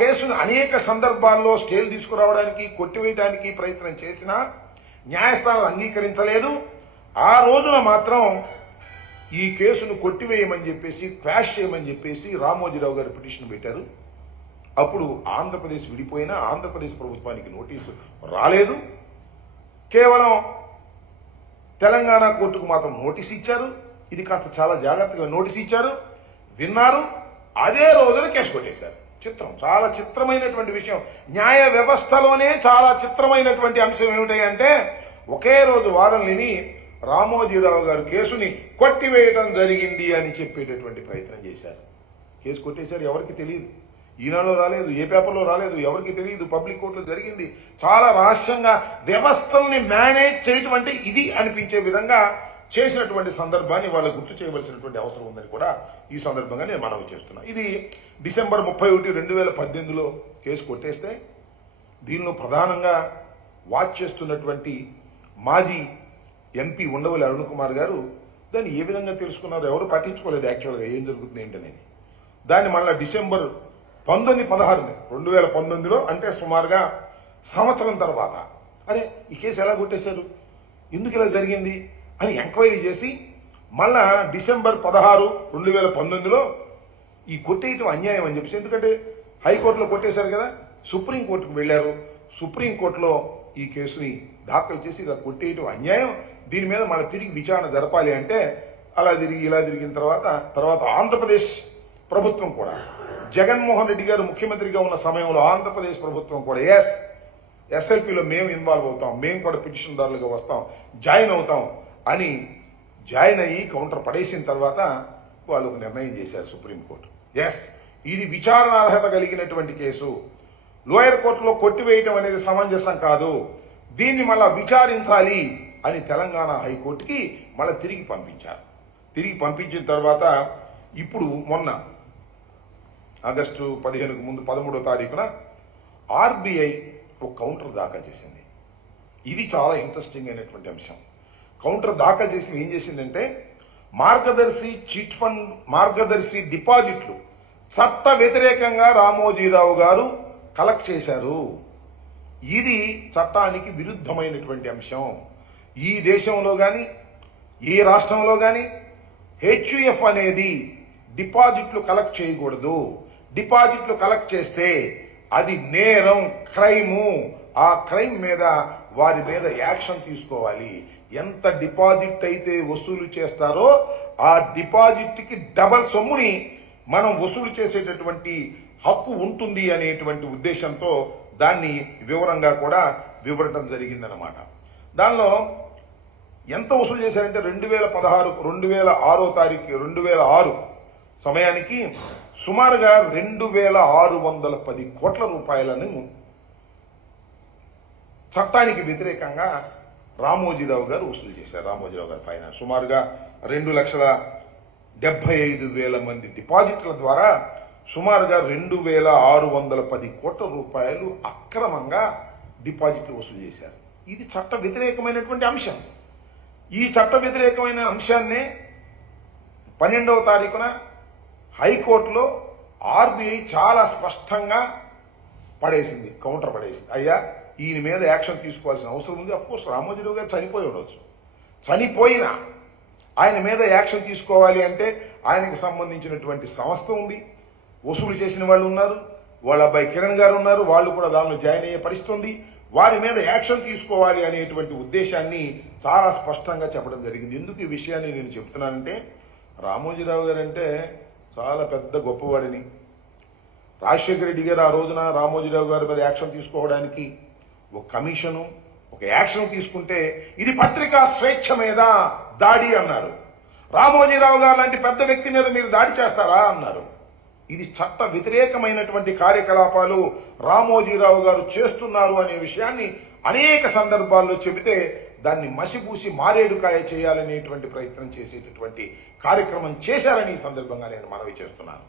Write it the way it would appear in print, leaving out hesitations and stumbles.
కేసును అనేక సందర్భాల్లో స్టేలు తీసుకురావడానికి కొట్టివేయడానికి ప్రయత్నం చేసినా న్యాయస్థానాలు అంగీకరించలేదు. ఆ రోజున మాత్రం ఈ కేసును కొట్టివేయమని చెప్పేసి, క్వాష్ చేయమని చెప్పేసి రామోజీరావు గారు పిటిషన్ పెట్టారు. అప్పుడు ఆంధ్రప్రదేశ్ విడిపోయినా ఆంధ్రప్రదేశ్ ప్రభుత్వానికి నోటీసు రాలేదు. కేవలం తెలంగాణ కోర్టుకు మాత్రం నోటీస్ ఇచ్చారు. ఇది కాస్త చాలా జాగ్రత్తగా నోటీస్ ఇచ్చారు, విన్నారు, అదే రోజున కేసు కొట్టేశారు. చిత్రం, చాలా చిత్రమైనటువంటి విషయం. న్యాయ వ్యవస్థలోనే చాలా చిత్రమైనటువంటి అంశం ఏమిటంటే ఒకే రోజు వాదన విని రామోజీరావు గారు కేసుని కొట్టివేయటం జరిగింది అని చెప్పేటటువంటి ప్రయత్నం చేశారు. కేసు కొట్టేశారు. ఎవరికి తెలియదు, ఈనాడులో రాలేదు, ఏ పేపర్లో రాలేదు, ఎవరికి తెలియదు. పబ్లిక్ కోర్టులో జరిగింది. చాలా రహస్యంగా వ్యవస్థల్ని మేనేజ్ చేయటం అంటే ఇది అనిపించే విధంగా చేసినటువంటి సందర్భాన్ని వాళ్ళు గుర్తు చేయవలసినటువంటి అవసరం ఉందని కూడా ఈ సందర్భంగా నేను మనవి చేస్తున్నా. ఇది డిసెంబర్ 31, 2018లో కేసు కొట్టేస్తే దీనిలో ప్రధానంగా వాచ్ చేస్తున్నటువంటి మాజీ ఎంపీ ఉండవల్లి అరుణ్ కుమార్ గారు దాన్ని ఏ విధంగా తెలుసుకున్నారో ఎవరు పట్టించుకోలేదు. యాక్చువల్గా ఏం జరుగుతుంది ఏంటనేది దాన్ని మళ్ళీ డిసెంబర్ 19, 16, 2019లో అంటే సుమారుగా సంవత్సరం తర్వాత అరే ఈ కేసు ఎలా కొట్టేశారు, ఎందుకు ఇలా జరిగింది అని ఎంక్వైరీ చేసి మళ్ళా డిసెంబర్ 16, 2019లో ఈ కొట్టేయటం అన్యాయం అని చెప్పేసి, ఎందుకంటే హైకోర్టులో కొట్టేశారు కదా, సుప్రీంకోర్టుకు వెళ్లారు. సుప్రీంకోర్టులో ఈ కేసుని దాఖలు చేసి ఇలా కొట్టేయటం అన్యాయం, దీని మీద మళ్ళీ తిరిగి విచారణ జరపాలి అంటే అలా తిరిగి ఇలా తిరిగిన తర్వాత ఆంధ్రప్రదేశ్ ప్రభుత్వం కూడా, జగన్మోహన్ రెడ్డి గారు ముఖ్యమంత్రిగా ఉన్న సమయంలో ఆంధ్రప్రదేశ్ ప్రభుత్వం కూడా ఎస్ఎల్పీలో మేము ఇన్వాల్వ్ అవుతాం, మేము కూడా పిటిషన్దారులుగా వస్తాం, జాయిన్ అవుతాం అని జాయిన్ అయ్యి కౌంటర్ పడేసిన తర్వాత వాళ్ళు ఒక నిర్ణయం చేశారు సుప్రీంకోర్టు. ఇది విచారణ అర్హత కలిగినటువంటి కేసు, లోయర్ కోర్టులో కొట్టివేయటం అనేది సమంజసం కాదు, దీన్ని మళ్ళా విచారించాలి అని తెలంగాణ హైకోర్టుకి మళ్ళీ తిరిగి పంపించారు. తిరిగి పంపించిన తర్వాత ఇప్పుడు మొన్న ఆగస్టు 15కు ముందు 13వ తారీఖున ఆర్బీఐ ఒక కౌంటర్ దాఖలు చేసింది. ఇది చాలా ఇంట్రెస్టింగ్ అయినటువంటి అంశం. కౌంటర్ దాఖలు చేసి ఏం చేసిందంటే మార్గదర్శి చిట్ ఫండ్, మార్గదర్శి డిపాజిట్లు చట్ట వ్యతిరేకంగా రామోజీరావు గారు కలెక్ట్ చేశారు. ఇది చట్టానికి విరుద్ధమైనటువంటి అంశం. ఈ దేశంలో కానీ ఈ రాష్ట్రంలో కానీ హెచ్యుఎఫ్ అనేది డిపాజిట్లు కలెక్ట్ చేయకూడదు. డిపాజిట్లు కలెక్ట్ చేస్తే అది నేరం, క్రైము. ఆ క్రైమ్ మీద వారి మీద యాక్షన్ తీసుకోవాలి. ఎంత డిపాజిట్ అయితే వసూలు చేస్తారో ఆ డిపాజిట్కి డబల్ సొమ్ముని మనం వసూలు చేసేటటువంటి హక్కు ఉంటుంది అనేటువంటి ఉద్దేశంతో దాన్ని వివరంగా కూడా వివరటం జరిగిందనమాట. దానిలో ఎంత వసూలు చేశారంటే 2006 సమయానికి సుమారుగా 2610 కోట్ల రూపాయలను చట్టానికి వ్యతిరేకంగా రామోజీరావు గారు వసూలు చేశారు. రామోజీరావు గారు ఫైనాన్స్ సుమారుగా 2,75,000 మంది డిపాజిట్ల ద్వారా సుమారుగా 2,610 కోట్ల రూపాయలు అక్రమంగా డిపాజిట్లు వసూలు చేశారు. ఇది చట్ట వ్యతిరేకమైనటువంటి అంశం. ఈ చట్ట వ్యతిరేకమైన అంశాన్నే 12వ తారీఖున హైకోర్టులో ఆర్బీఐ చాలా స్పష్టంగా పడేసింది, కౌంటర్ పడేసింది. అయ్యా ఈయన మీద యాక్షన్ తీసుకోవాల్సిన అవసరం ఉంది. అఫ్కోర్స్ రామోజీరావు గారు చనిపోయి ఉండవచ్చు, చనిపోయినా ఆయన మీద యాక్షన్ తీసుకోవాలి అంటే ఆయనకు సంబంధించినటువంటి సంస్థ ఉంది, వసూలు చేసిన వాళ్ళు ఉన్నారు, వాళ్ళ అబ్బాయి కిరణ్ గారు ఉన్నారు, వాళ్ళు కూడా దానిలో జాయిన్ అయ్యే పరిస్థితి ఉంది. వారి మీద యాక్షన్ తీసుకోవాలి అనేటువంటి ఉద్దేశాన్ని చాలా స్పష్టంగా చెప్పడం జరిగింది. ఎందుకు ఈ విషయాన్ని నేను చెప్తున్నానంటే రామోజీరావు గారు అంటే చాలా పెద్ద గొప్పవాడిని. రాజశేఖర రెడ్డి గారు ఆ రోజున రామోజీరావు గారి మీద యాక్షన్ తీసుకోవడానికి ఒక కమిషను, ఒక యాక్షన్ తీసుకుంటే ఇది పత్రికా స్వేచ్ఛ మీద దాడి అన్నారు. రామోజీరావు గారు లాంటి పెద్ద వ్యక్తి మీద మీరు దాడి చేస్తారా అన్నారు. ఇది చట్ట వ్యతిరేకమైనటువంటి కార్యకలాపాలు రామోజీరావు గారు చేస్తున్నారు అనే విషయాన్ని అనేక సందర్భాల్లో చెబితే దాన్ని మసిపూసి మారేడుకాయ చేయాలనేటువంటి ప్రయత్నం చేసేటటువంటి కార్యక్రమం చేశారని ఈ సందర్భంగా నేను మనవి చేస్తున్నాను.